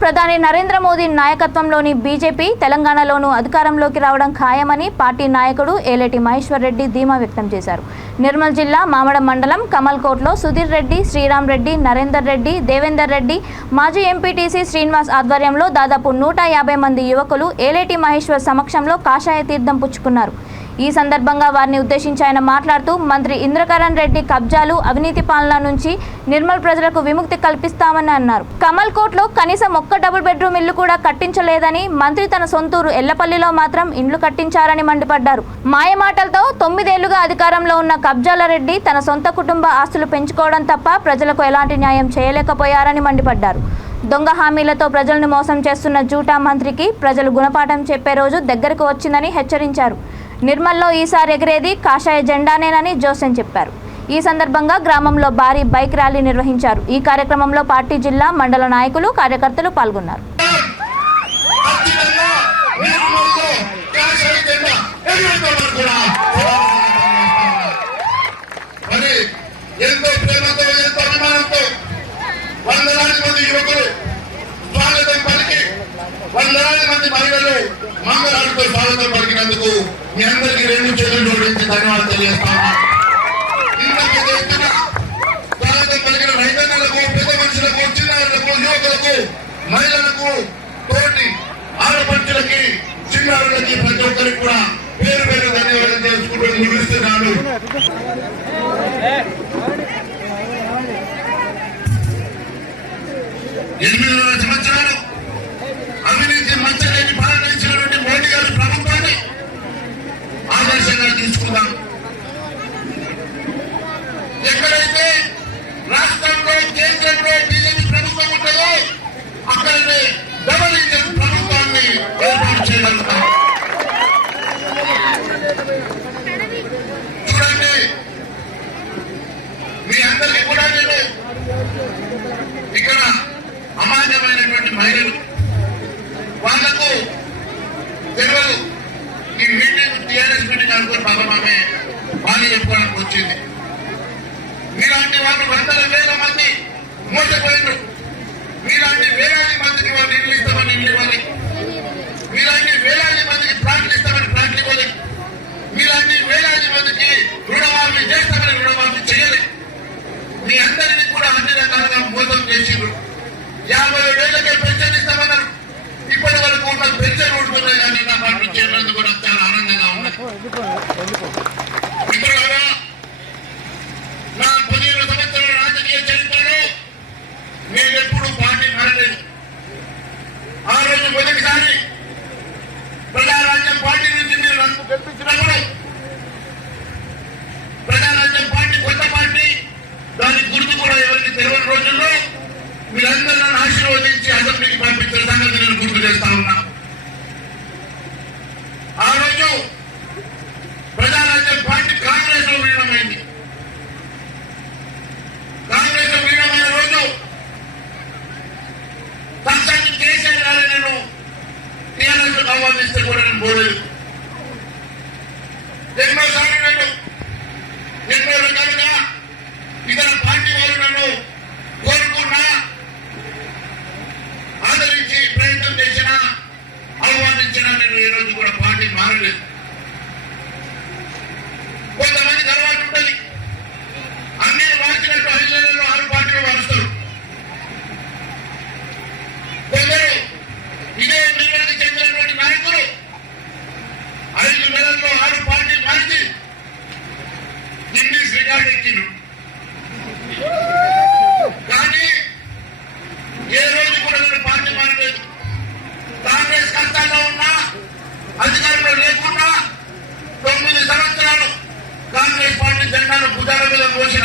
ప్రధాని నరేంద్ర మోదీ నాయకత్వంలోని బీజేపీ తెలంగాణలోనూ అధికారంలోకి రావడం ఖాయమని పార్టీ నాయకుడు ఏలేటి మహేశ్వర్ రెడ్డి ధీమా వ్యక్తం చేశారు. నిర్మల్ జిల్లా మామడం మండలం కమల్కోట్లో సుధీర్ రెడ్డి, శ్రీరామ్ రెడ్డి, నరేందర్ రెడ్డి, దేవేందర్ రెడ్డి, మాజీ ఎంపీటీసీ శ్రీనివాస్ ఆధ్వర్యంలో దాదాపు 150 మంది యువకులు ఏలేటి మహేశ్వర్ సమక్షంలో కాషాయ తీర్థం పుచ్చుకున్నారు. ఈ సందర్భంగా వారిని ఉద్దేశించి ఆయన మాట్లాడుతూ మంత్రి ఇంద్రకరణ్ రెడ్డి కబ్జాలు, అవినీతి పాలన నుంచి నిర్మల్ ప్రజలకు విముక్తి కల్పిస్తామని అన్నారు. కమల్కోట్లో కనీసం ఒక్క డబుల్ బెడ్రూమ్ ఇల్లు కూడా కట్టించలేదని, మంత్రి తన సొంతూరు ఎల్లపల్లిలో మాత్రం ఇండ్లు కట్టించారని మండిపడ్డారు. మాయమాటలతో 9 ఏళ్లుగా అధికారంలో ఉన్న కబ్జాల రెడ్డి తన సొంత కుటుంబ ఆస్తులు పెంచుకోవడం తప్ప ప్రజలకు ఎలాంటి న్యాయం చేయలేకపోయారని మండిపడ్డారు. దొంగ హామీలతో ప్రజలను మోసం చేస్తున్న జూటా మంత్రికి ప్రజలు గుణపాఠం చెప్పే రోజు దగ్గరకు వచ్చిందని హెచ్చరించారు. నిర్మల్లో ఈసారి ఎగిరేది కాషాయ జెండానేనని జోసెన్ చెప్పారు. ఈ సందర్భంగా గ్రామంలో భారీ బైక్ ర్యాలీ నిర్వహించారు. ఈ కార్యక్రమంలో పార్టీ జిల్లా, మండల నాయకులు, కార్యకర్తలు పాల్గొన్నారు. వందలాది మంది మహిళలు మంగళాలతో స్వాగతం పలికినందుకు మీ అందరికీ 2 చేతులు జోడించి ధన్యవాదాలు తెలియజేస్తాను. స్వాగతం పలికిన రైతన్నలకు, పెద్ద మనుషులకు, చిన్నారులకు, యువకులకు, మహిళలకు, తోటి ఆడపడుచులకి, చిన్నారులకి, ప్రతి ఒక్కరికి కూడా పేరు పేరు ధన్యవాదాలు తెలుసుకుంటూ ముగిస్తున్నాను. 8 సంవత్సరాలు అవినీతి మంచలేని పాలన ఇచ్చినటువంటి మోడీ గారి ప్రభుత్వాన్ని ఆదర్శంగా తీసుకుందాం. ఎక్కడైతే రాష్ట్రంలో, కేంద్రంలో బీజేపీ ప్రభుత్వం ఉంటుందో అక్కడనే డబుల్ ఇంజన్ ప్రభుత్వాన్ని ఏర్పాటు చేయగలుగుతాం. చూడండి, మీ అందరికీ కూడా నేను ఇక్కడ అమాన్యమైనటువంటి మహిళలు వాళ్లకు తెలియదు ఈ మీటింగ్ టీఆర్ఎస్ మీటింగ్ అనుకుని బాబా బాగా చెప్పుకోవడానికి వచ్చింది. మీలాంటి వాళ్ళు 100,000 మంది మోసపోయినారు. మీలాంటి వేలాది మందికి వాళ్ళు ఇల్లు ఇస్తామని ఇల్లు ఇవ్వాలి, మీలాంటి వేలాది మందికి ప్లాట్లు ఇస్తామని ప్లాట్లు ఇవ్వాలి, మీలాంటి వేలాది మందికి రుణమాఫీ చేస్తామని రుణమాఫీ చేయాలి. మీ అందరినీ కూడా అన్ని రకాలుగా మోసం చేసిండ్రు. 50 ఏళ్లకే పెన్షన్ ఇస్తామన్నారు. ఇప్పటి వరకు ఉన్న పెన్షన్ ఉంటున్నాయి కానీ నా పార్టీ చేసినందుకు కూడా చాలా ఆనందంగా ఉన్నది. మిత్రులారా, నా 15 సంవత్సరాల రాజకీయ చరిత్రలో నేను ఎప్పుడు పార్టీ మారలేదు. ఆ రోజు మొదటిసారి ప్రజారాజ్యం పార్టీ నుంచి మీరు నన్ను గెలిపించినప్పుడు ప్రజారాజ్యం పార్టీ కొత్త పార్టీ, దాని గుర్తు కూడా ఎవరికి తెలియని రోజుల్లో మీరందరూ నన్ను ఆశీర్వదించి అసెంబ్లీకి పంపించిన సంగతి నేను గుర్తు చేస్తా ఉన్నా. ఆ రోజు ప్రజారాజ్యం పార్టీ కాంగ్రెస్ లో విలీనమైంది. కాంగ్రెస్ లో విలీనమైన రోజు సంస్థానికి కేసీఆర్ గారు నేను టీఆర్ఎస్ లో ఆహ్వానిస్తే కూడా నేను పోలేదు. ఎన్నోసార్లు నేను ఎన్నో రకాలుగా ఇతర పార్టీ వాళ్ళు నన్ను కోరుకున్నా, ఆదరించి ప్రయత్నం చేసినా, ఆహ్వానించినా నేను ఈ రోజు కూడా పార్టీ మారలేదు. కొంతమంది తర్వాత ఉంటుంది, అన్ని మార్చినట్టు 5 నెలల్లో 6 పార్టీలు మారుస్తారు. కొందరు ఇదే నిర్వహణకు చెందినటువంటి నాయకులు 5 నెలల్లో 6 పార్టీలు మార్చి గిన్నీస్ రికార్డు ఎక్కిండ్రు. కానీ ఏ రోజు కూడా నేను పార్టీ మారలేదు. కాంగ్రెస్ కష్టాల్లో ఉన్నా, అధికారంలో లేకున్నా 9 సంవత్సరాలు కాంగ్రెస్ పార్టీ జెండాను భుజాల మీద మోసిన